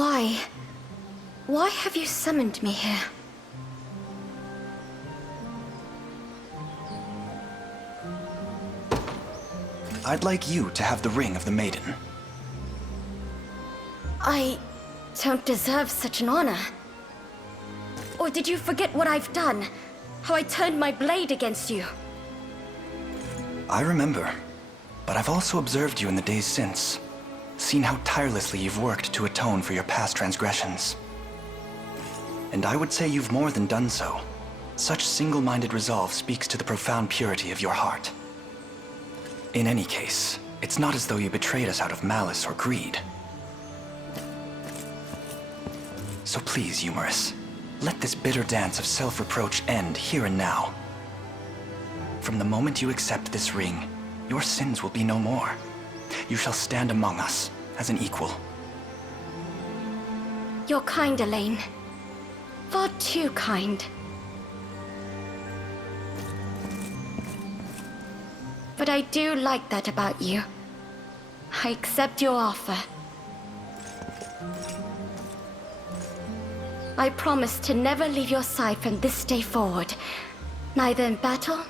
Why? Why have you summoned me here? I'd like you to have the ring of the maiden. I don't deserve such an honor. Or did you forget what I've done? How I turned my blade against you? I remember, but I've also observed you in the days since. Seen how tirelessly you've worked to atone for your past transgressions. And I would say you've more than done so. Such single-minded resolve speaks to the profound purity of your heart. In any case, it's not as though you betrayed us out of malice or greed. So please, Humorous, let this bitter dance of self-reproach end here and now. From the moment you accept this ring, your sins will be no more. You shall stand among us as an equal. You're kind, Elaine. Far too kind. But I do like that about you. I accept your offer. I promise to never leave your side from this day forward, neither in battle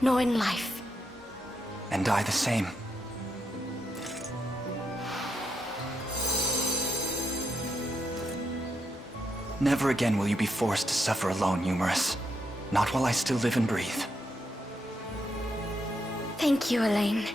nor in life. And I the same. Never again will you be forced to suffer alone, Humorous. Not while I still live and breathe. Thank you, Elaine.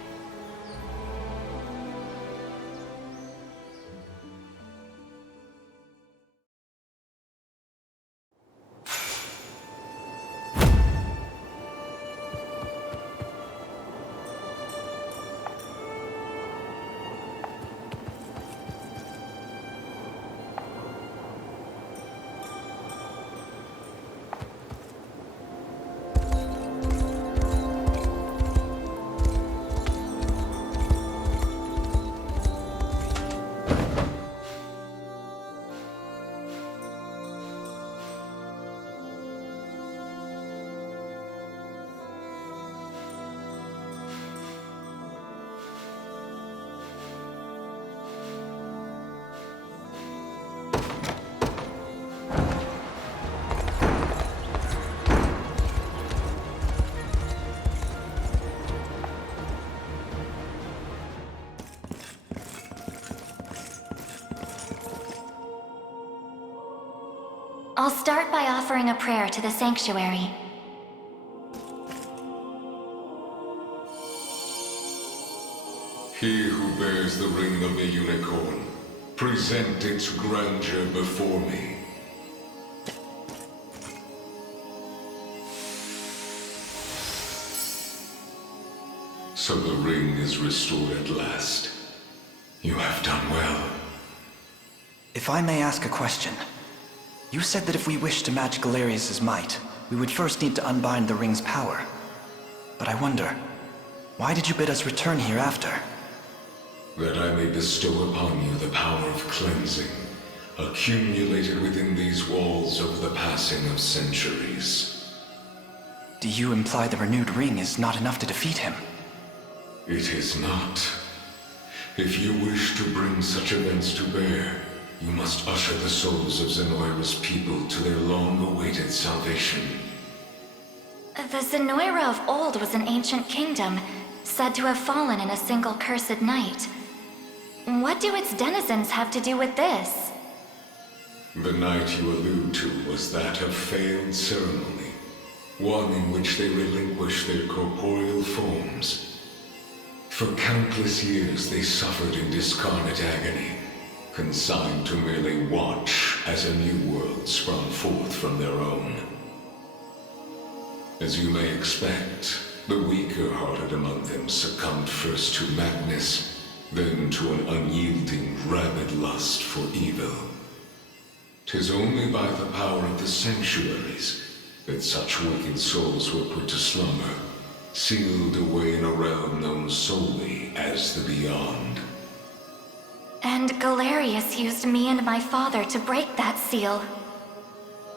I'll start by offering a prayer to the sanctuary. He who bears the ring of the unicorn, present its grandeur before me. So the ring is restored at last. You have done well. If I may ask a question. You said that if we wish to match Galerius's might, we would first need to unbind the ring's power. But I wonder, why did you bid us return here after? That I may bestow upon you the power of cleansing, accumulated within these walls over the passing of centuries. Do you imply the renewed ring is not enough to defeat him? It is not. If you wish to bring such events to bear, you must usher the souls of Zenoira's people to their long-awaited salvation. The Zenoira of old was an ancient kingdom, said to have fallen in a single cursed night. What do its denizens have to do with this? The night you allude to was that of failed ceremony, one in which they relinquished their corporeal forms. For countless years they suffered in discarnate agony, consigned to merely watch as a new world sprung forth from their own. As you may expect, the weaker-hearted among them succumbed first to madness, then to an unyielding, rabid lust for evil. 'Tis only by the power of the sanctuaries that such wicked souls were put to slumber, sealed away in a realm known solely as the Beyond. And Galerius used me and my father to break that seal.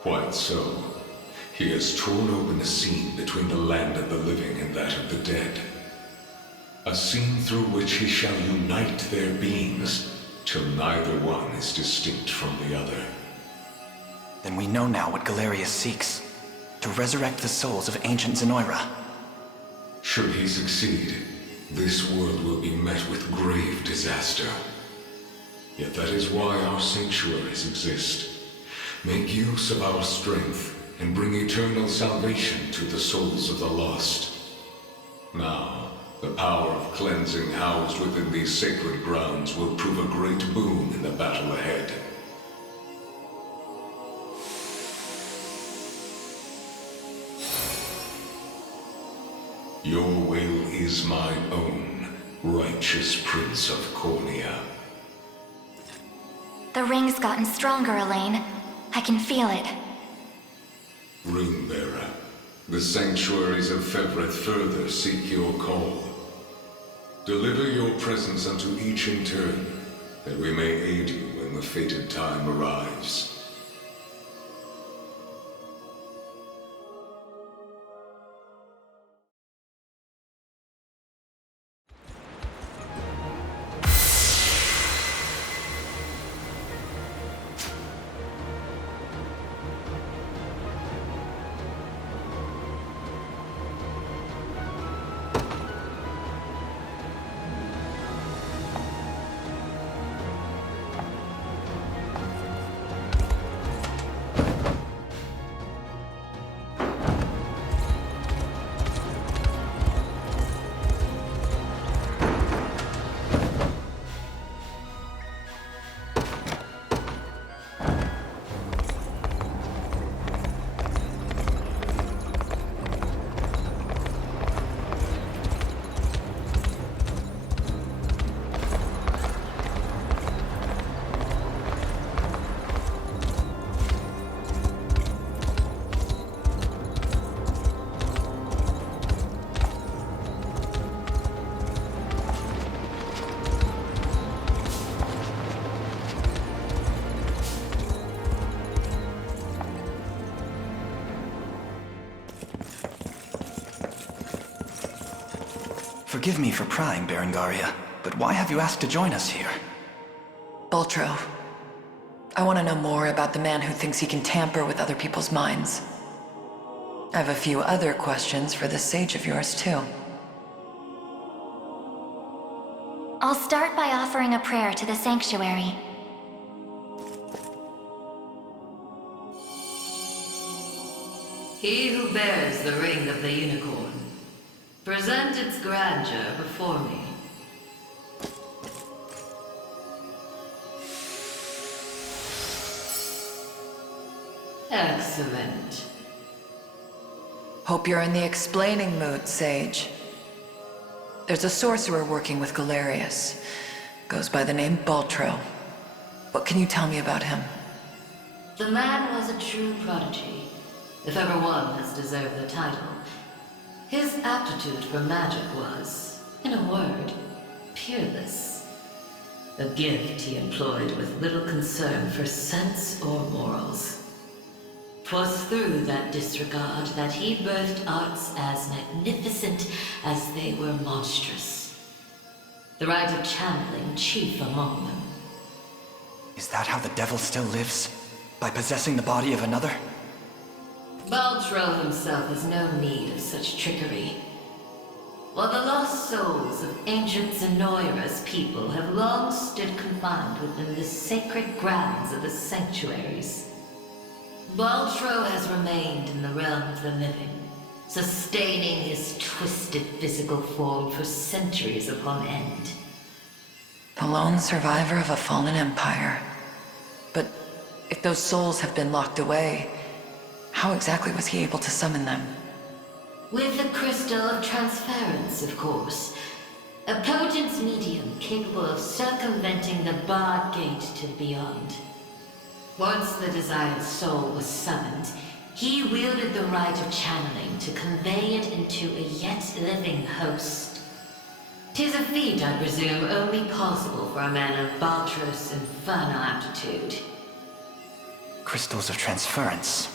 Quite so. He has torn open a seam between the land of the living and that of the dead. A seam through which he shall unite their beings, till neither one is distinct from the other. Then we know now what Galerius seeks. To resurrect the souls of ancient Zenoira. Should he succeed, this world will be met with grave disaster. Yet that is why our sanctuaries exist. Make use of our strength and bring eternal salvation to the souls of the lost. Now, the power of cleansing housed within these sacred grounds will prove a great boon in the battle ahead. Your will is mine own, righteous Prince of Cornea. The ring's gotten stronger, Elaine. I can feel it. Ringbearer, the sanctuaries of Fevreth further seek your call. Deliver your presence unto each in turn, that we may aid you when the fated time arrives. Forgive me for prying, Berengaria, but why have you asked to join us here? Baltro, I want to know more about the man who thinks he can tamper with other people's minds. I have a few other questions for this sage of yours, too. I'll start by offering a prayer to the sanctuary. He who bears the ring of the unicorn, present its grandeur before me. Excellent. Hope you're in the explaining mood, Sage. There's a sorcerer working with Galerius. Goes by the name Baltro. What can you tell me about him? The man was a true prodigy, if ever one has deserved the title. His aptitude for magic was, in a word, peerless. A gift he employed with little concern for sense or morals. 'Twas through that disregard that he birthed arts as magnificent as they were monstrous. The rite of channeling chief among them. Is that how the devil still lives? By possessing the body of another? Baltro himself has no need of such trickery. While the lost souls of ancient Zenoira's people have long stood confined within the sacred grounds of the sanctuaries, Baltro has remained in the realm of the living, sustaining his twisted physical form for centuries upon end. The lone survivor of a fallen empire. But if those souls have been locked away, how exactly was he able to summon them? With the crystal of transference, of course. A potent medium capable of circumventing the barred gate to the beyond. Once the desired soul was summoned, he wielded the rite of channeling to convey it into a yet living host. 'Tis a feat, I presume, only possible for a man of Baltro's infernal aptitude. Crystals of transference.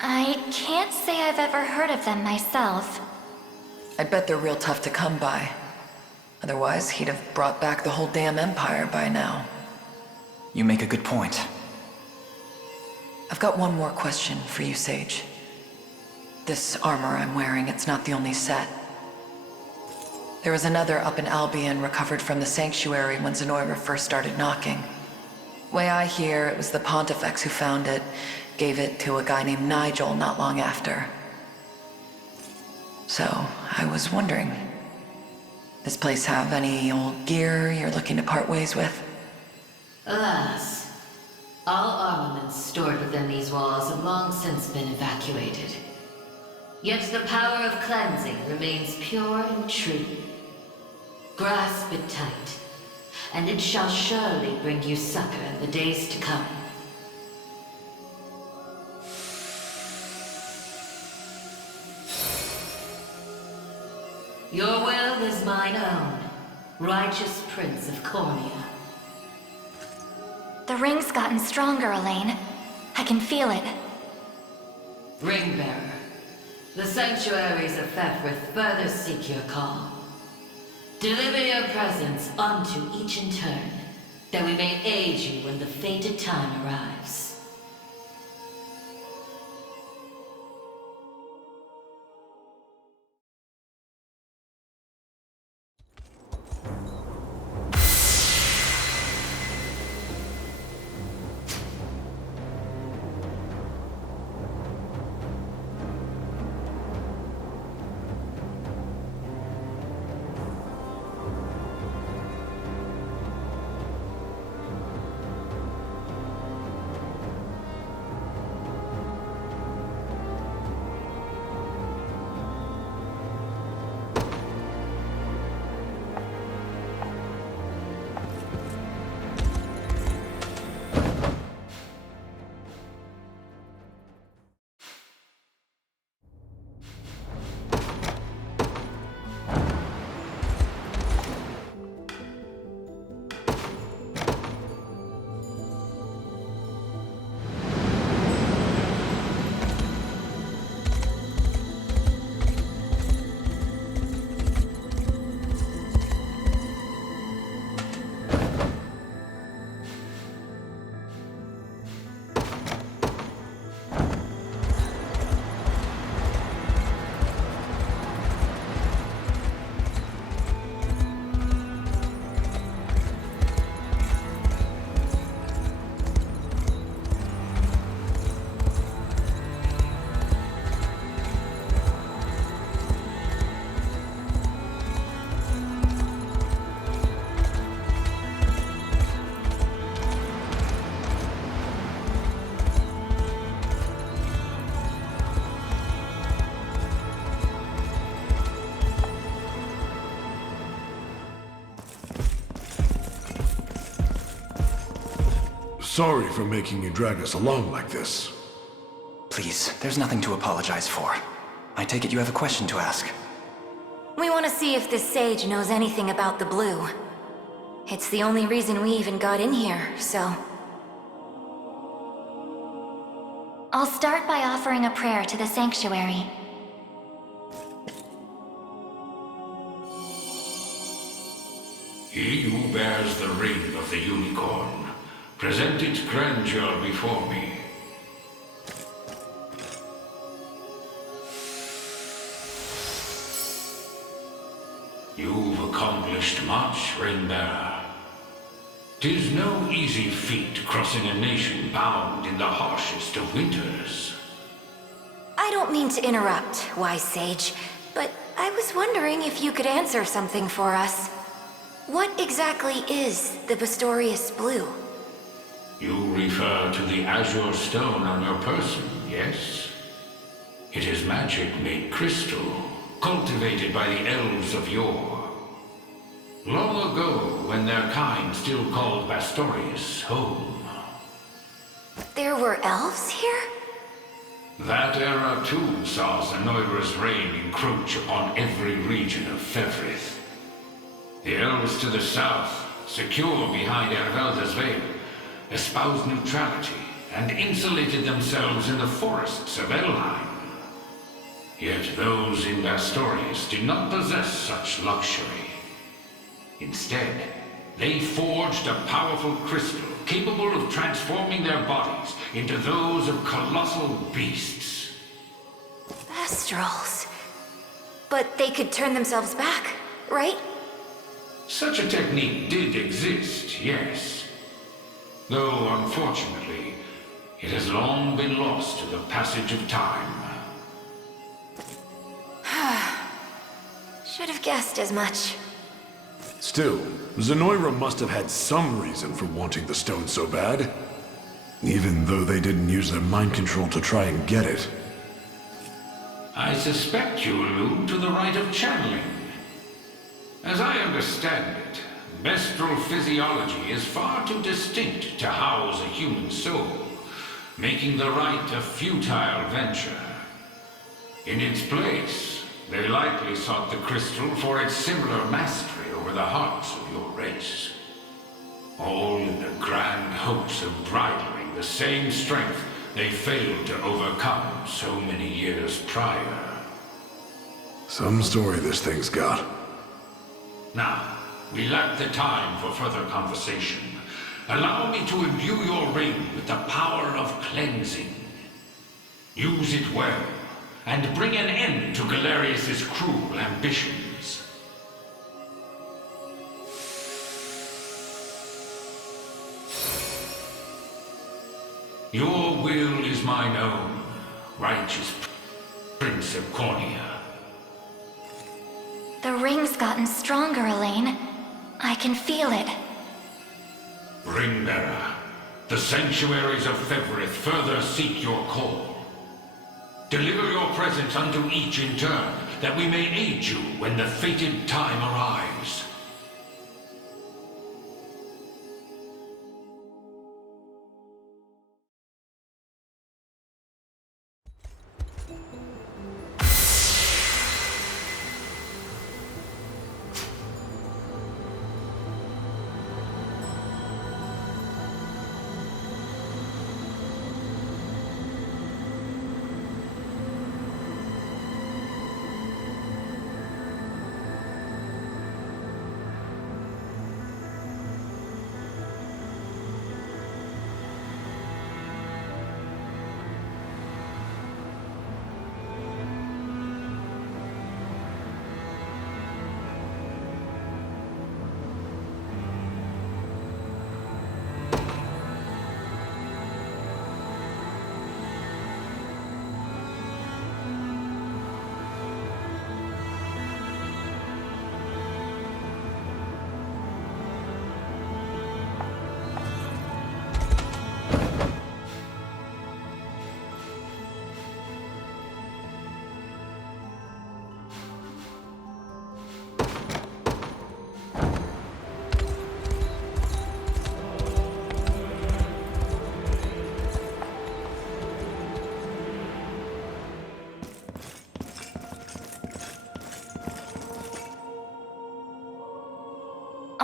I can't say I've ever heard of them myself. I bet they're real tough to come by. Otherwise, he'd have brought back the whole damn empire by now. You make a good point. I've got one more question for you, Sage. This armor I'm wearing, it's not the only set. There was another up in Albion recovered from the Sanctuary when Zenoira first started knocking. Way I hear, it was the Pontifex who found it, gave it to a guy named Nigel not long after. So, I was wondering, this place have any old gear you're looking to part ways with? Alas, all armaments stored within these walls have long since been evacuated. Yet the power of cleansing remains pure and true. Grasp it tight, and it shall surely bring you succor in the days to come. Your will is mine own, righteous Prince of Cornea. The ring's gotten stronger, Elaine. I can feel it. Ringbearer, the sanctuaries of Fefrith further seek your call. Deliver your presence unto each in turn, that we may aid you when the fated time arrives. Sorry for making you drag us along like this. Please, there's nothing to apologize for. I take it you have a question to ask. We want to see if this sage knows anything about the blue. It's the only reason we even got in here, so... I'll start by offering a prayer to the sanctuary. He who bears the ring of the unicorn, present its grandeur before me. You've accomplished much, Ring-bearer. 'Tis no easy feat crossing a nation bound in the harshest of winters. I don't mean to interrupt, wise sage, but I was wondering if you could answer something for us. What exactly is the Bastorius Blue? You refer to the azure stone on your person, yes? It is magic made crystal, cultivated by the elves of yore. Long ago, when their kind still called Bastorius home. There were elves here? That era too saw Zenoira's reign encroach upon every region of Fefrith. The elves to the south, secure behind Ervelda's veil, espoused neutrality and insulated themselves in the forests of Elheim. Yet those in Bastorius did not possess such luxury. Instead, they forged a powerful crystal capable of transforming their bodies into those of colossal beasts. Astrals. But they could turn themselves back, right? Such a technique did exist, yes. Though, unfortunately, it has long been lost to the passage of time. Should have guessed as much. Still, Zenoira must have had some reason for wanting the stone so bad. Even though they didn't use their mind control to try and get it. I suspect you allude to the rite of channeling. As I understand it, Mestral physiology is far too distinct to house a human soul, making the rite a futile venture. In its place, they likely sought the crystal for its similar mastery over the hearts of your race. All in the grand hopes of bridling the same strength they failed to overcome so many years prior. Some story this thing's got. Now, we lack the time for further conversation. Allow me to imbue your ring with the power of cleansing. Use it well, and bring an end to Galerius's cruel ambitions. Your will is mine own, righteous Prince of Cornea. The ring's gotten stronger, Elaine. I can feel it. Ringbearer, the sanctuaries of Fevrith further seek your call. Deliver your presence unto each in turn, that we may aid you when the fated time arrives.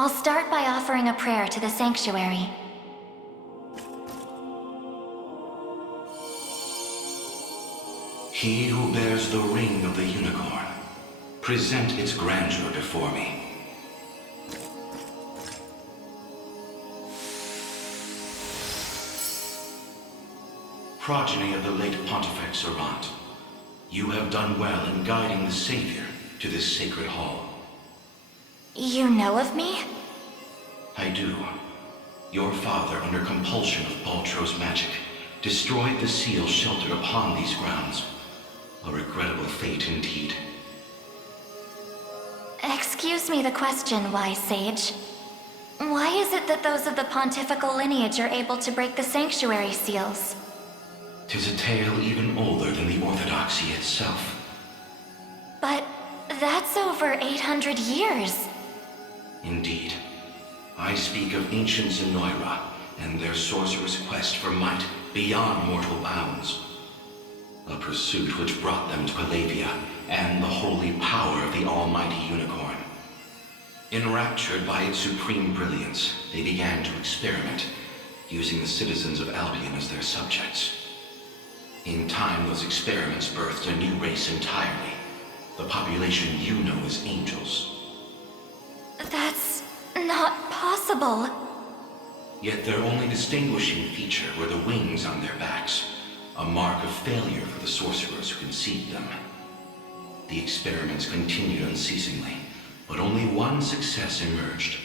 I'll start by offering a prayer to the sanctuary. He who bears the ring of the unicorn, present its grandeur before me. Progeny of the late Pontifex Errant, you have done well in guiding the Savior to this sacred hall. You know of me? I do. Your father, under compulsion of Baltro's magic, destroyed the seal sheltered upon these grounds. A regrettable fate indeed. Excuse me the question, wise sage. Why is it that those of the pontifical lineage are able to break the sanctuary seals? 'Tis a tale even older than the Orthodoxy itself. But that's over 800 years. Indeed. I speak of ancient Zenoira and their sorcerer's quest for might beyond mortal bounds. A pursuit which brought them to Palavia and the holy power of the almighty unicorn. Enraptured by its supreme brilliance, they began to experiment, using the citizens of Albion as their subjects. In time, those experiments birthed a new race entirely. The population you know as angels. That's impossible. Yet their only distinguishing feature were the wings on their backs, a mark of failure for the sorcerers who conceived them. The experiments continued unceasingly, but only one success emerged.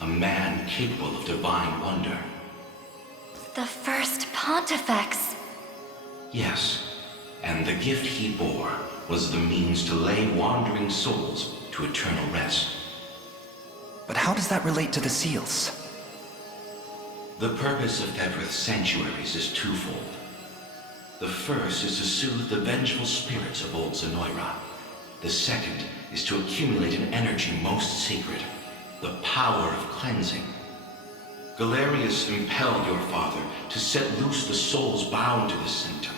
A man capable of divine wonder. The first Pontifex. Yes, and the gift he bore was the means to lay wandering souls to eternal rest. But how does that relate to the seals? The purpose of Fevrith's sanctuaries is twofold. The first is to soothe the vengeful spirits of old Zenoira. The second is to accumulate an energy most sacred, the power of cleansing. Galerius impelled your father to set loose the souls bound to this sanctum,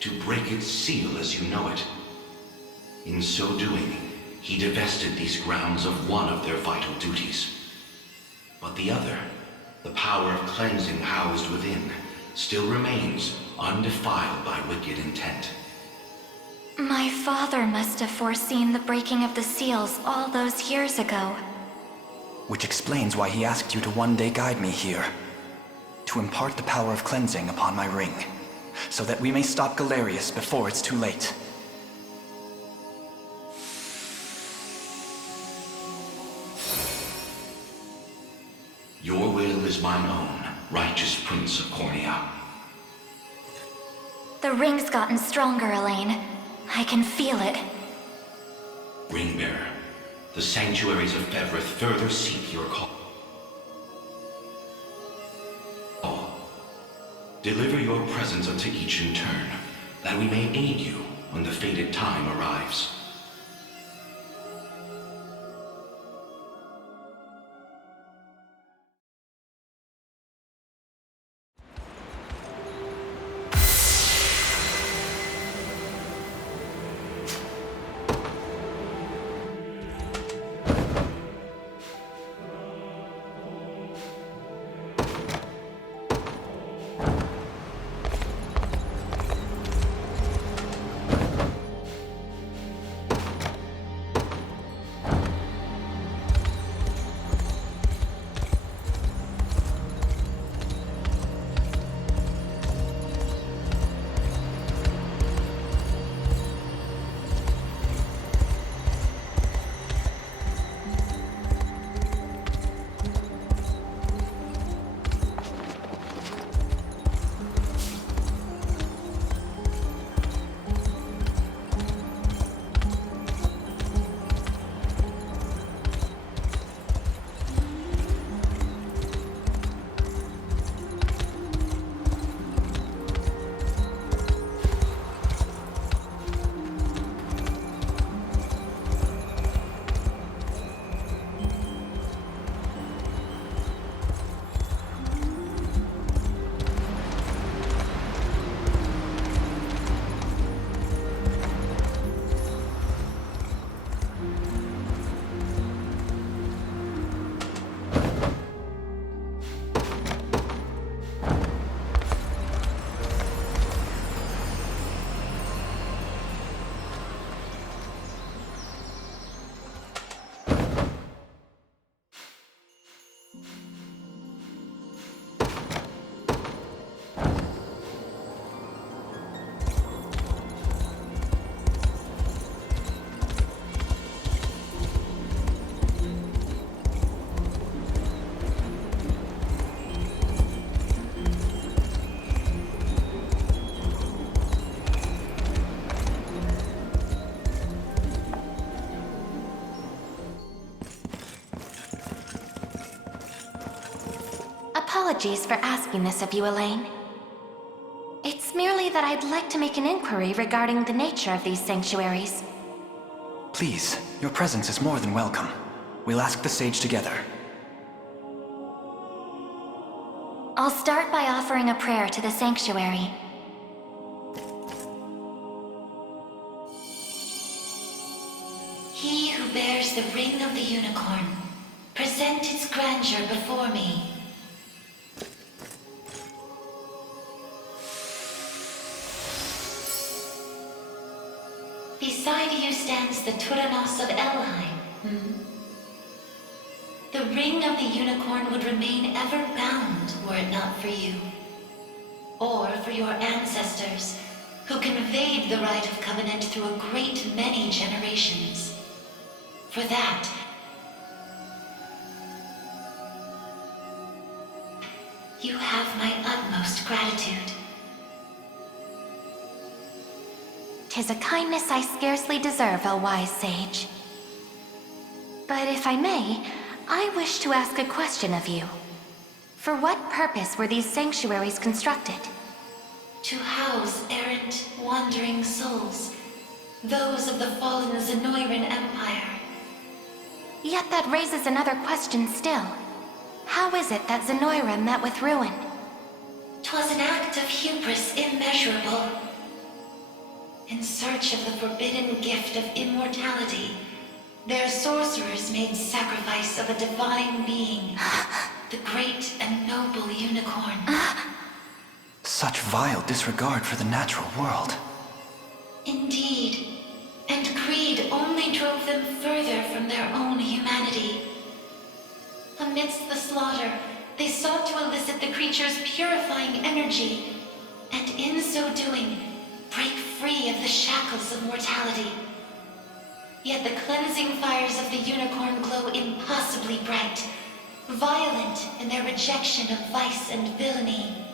to break its seal as you know it. In so doing, he divested these grounds of one of their vital duties. But the other, the power of cleansing housed within, still remains undefiled by wicked intent. My father must have foreseen the breaking of the seals all those years ago. Which explains why he asked you to one day guide me here. To impart the power of cleansing upon my ring, so that we may stop Galerius before it's too late. Your will is mine own, righteous Prince of Cornea. The ring's gotten stronger, Elaine. I can feel it. Ringbearer, the sanctuaries of Fevrith further seek your call. Deliver your presence unto each in turn, that we may aid you when the fated time arrives. Apologies for asking this of you, Elaine. It's merely that I'd like to make an inquiry regarding the nature of these sanctuaries. Please, your presence is more than welcome. We'll ask the sage together. I'll start by offering a prayer to the sanctuary. He who bears the ring of the unicorn, present its grandeur before me. Beside you stands the Turanos of Elheim. The ring of the unicorn would remain ever bound were it not for you. Or for your ancestors, who conveyed the rite of covenant through a great many generations. For that, you have my utmost gratitude. 'Tis a kindness I scarcely deserve, O wise sage. But if I may, I wish to ask a question of you. For what purpose were these sanctuaries constructed? To house errant, wandering souls, those of the fallen Zenoiran Empire. Yet that raises another question still. How is it that Zenoira met with ruin? 'Twas an act of hubris immeasurable. In search of the forbidden gift of immortality, their sorcerers made sacrifice of a divine being, the great and noble unicorn. Such vile disregard for the natural world. Indeed, and greed only drove them further from their own humanity. Amidst the slaughter, they sought to elicit the creature's purifying energy, and in so doing, break free of the shackles of mortality. Yet the cleansing fires of the unicorn glow impossibly bright, violent in their rejection of vice and villainy.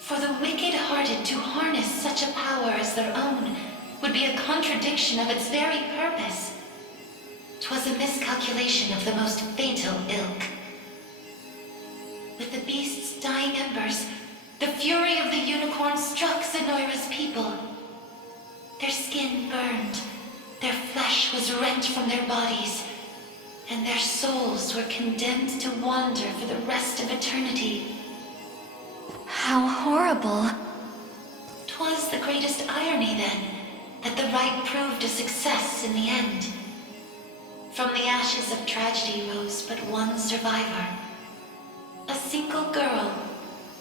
For the wicked-hearted to harness such a power as their own would be a contradiction of its very purpose. 'Twas a miscalculation of the most fatal ilk. With the beast's dying embers, the fury of the unicorn struck Zenoira's people. Their skin burned, their flesh was rent from their bodies, and their souls were condemned to wander for the rest of eternity. How horrible. 'Twas the greatest irony, then, that the rite proved a success in the end. From the ashes of tragedy rose but one survivor. A single girl,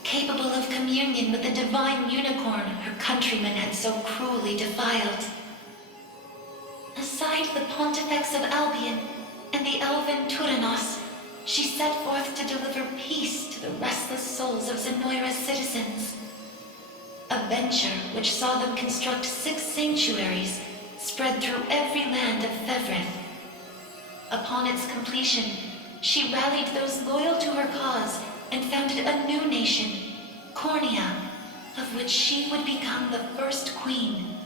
capable of communion with the divine unicorn her countrymen had so cruelly defiled. Aside the Pontifex of Albion and the elven Turanos, she set forth to deliver peace to the restless souls of Zenoira's citizens. A venture which saw them construct 6 sanctuaries spread through every land of Fevrith. Upon its completion, she rallied those loyal to her cause and founded a new nation, Cornea, of which she would become the first queen.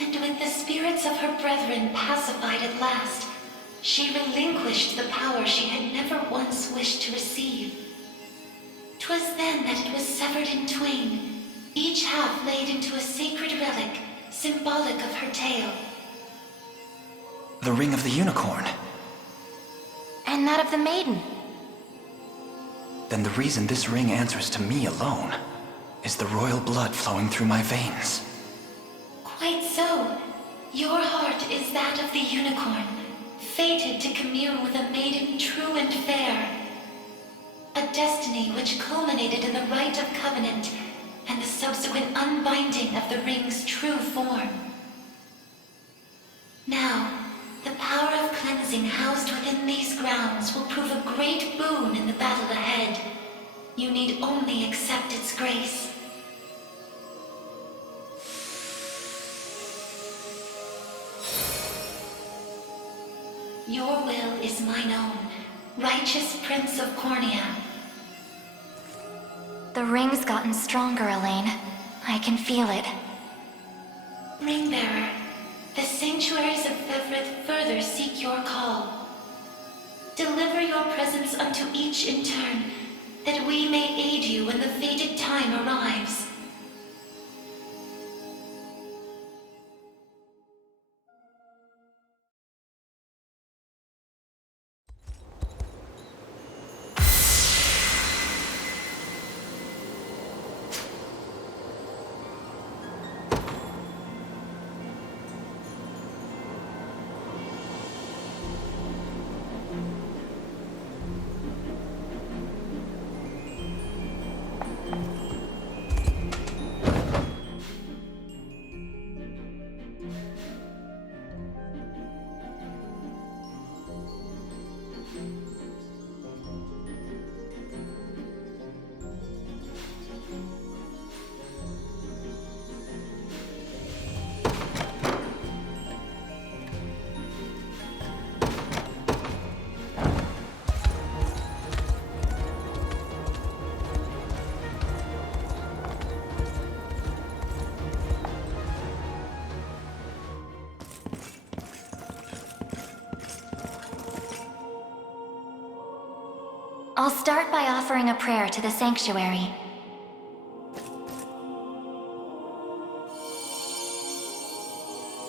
And with the spirits of her brethren pacified at last, she relinquished the power she had never once wished to receive. 'Twas then that it was severed in twain, each half laid into a sacred relic, symbolic of her tale. The ring of the unicorn. And that of the maiden. Then the reason this ring answers to me alone is the royal blood flowing through my veins. Quite so. Your heart is that of the unicorn, fated to commune with a maiden true and fair. A destiny which culminated in the rite of covenant and the subsequent unbinding of the ring's true form. Now, the power of cleansing housed within these grounds will prove a great boon in the battle ahead. You need only accept its grace. Your will is mine own, righteous Prince of Cornea. The ring's gotten stronger, Elaine. I can feel it. Ringbearer, the sanctuaries of Fevrith further seek your call. Deliver your presence unto each in turn, that we may aid you when the fated time arrives. I'll start by offering a prayer to the sanctuary.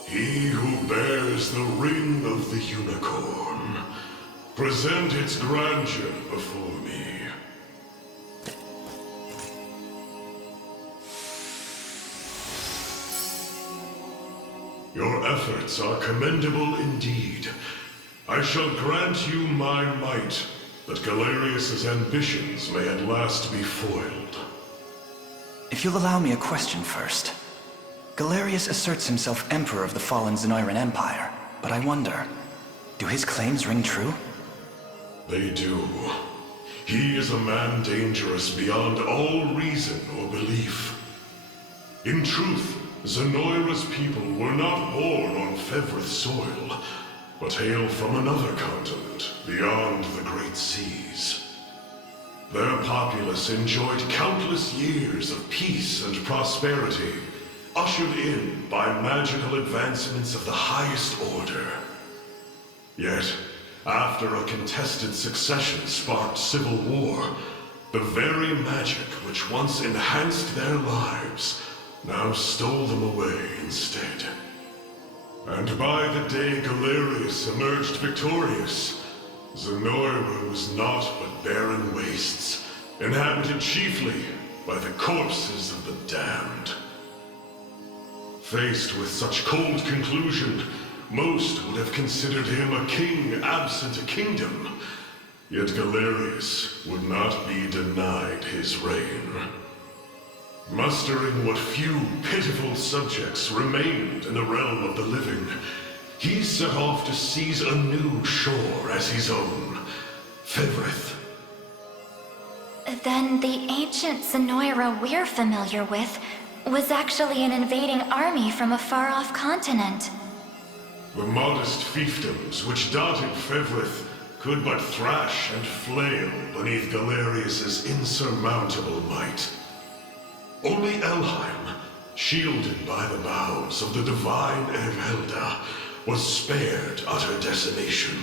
He who bears the ring of the unicorn, present its grandeur before me. Your efforts are commendable indeed. I shall grant you my might, that Galerius's ambitions may at last be foiled. If you'll allow me a question first. Galerius asserts himself Emperor of the fallen Zenoiran Empire, but I wonder, do his claims ring true? They do. He is a man dangerous beyond all reason or belief. In truth, Zenoira's people were not born on Fevrith soil, but hail from another continent, beyond the Great Seas. Their populace enjoyed countless years of peace and prosperity, ushered in by magical advancements of the highest order. Yet, after a contested succession sparked civil war, the very magic which once enhanced their lives now stole them away instead. And by the day Galerius emerged victorious, Zenoira was naught but barren wastes, inhabited chiefly by the corpses of the damned. Faced with such cold conclusion, most would have considered him a king absent a kingdom. Yet Galerius would not be denied his reign. Mustering what few pitiful subjects remained in the realm of the living, he set off to seize a new shore as his own, Fevrith. Then the ancient Zenoira we're familiar with was actually an invading army from a far-off continent. The modest fiefdoms which dotted Fevrith could but thrash and flail beneath Galerius's insurmountable might. Only Elheim, shielded by the boughs of the divine Erhelda, was spared utter decimation.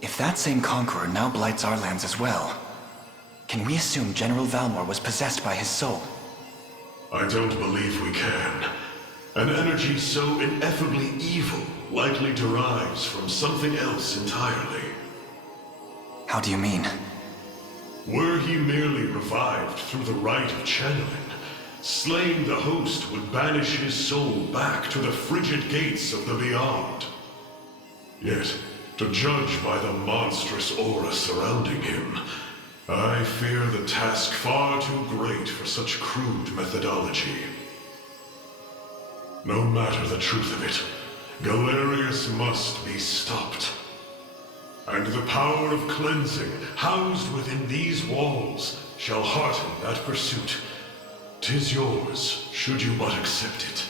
If that same conqueror now blights our lands as well, can we assume General Valmor was possessed by his soul? I don't believe we can. An energy so ineffably evil likely derives from something else entirely. How do you mean? Were he merely revived through the rite of channeling, slaying the host would banish his soul back to the frigid gates of the beyond. Yet, to judge by the monstrous aura surrounding him, I fear the task far too great for such crude methodology. No matter the truth of it, Galerius must be stopped. And the power of cleansing housed within these walls shall hearten that pursuit. 'Tis yours, should you but accept it.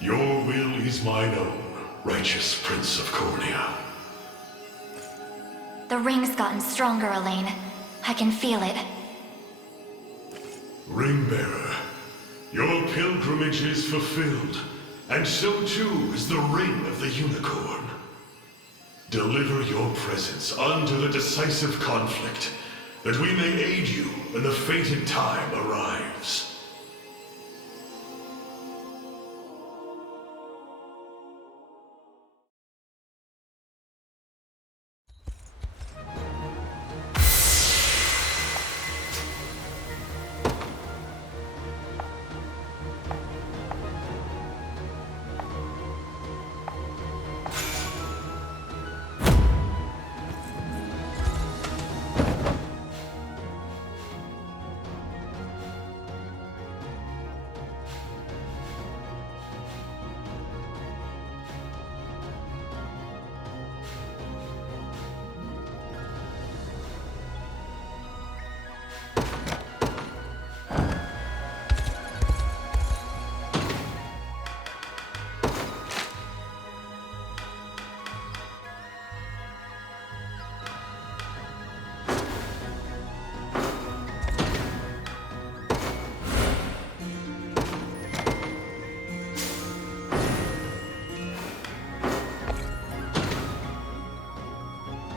Your will is mine own, righteous Prince of Cornea. The ring's gotten stronger, Elaine. I can feel it. Ringbearer, your pilgrimage is fulfilled, and so too is the Ring of the Unicorn. Deliver your presence unto the decisive conflict, that we may aid you when the fated time arrives.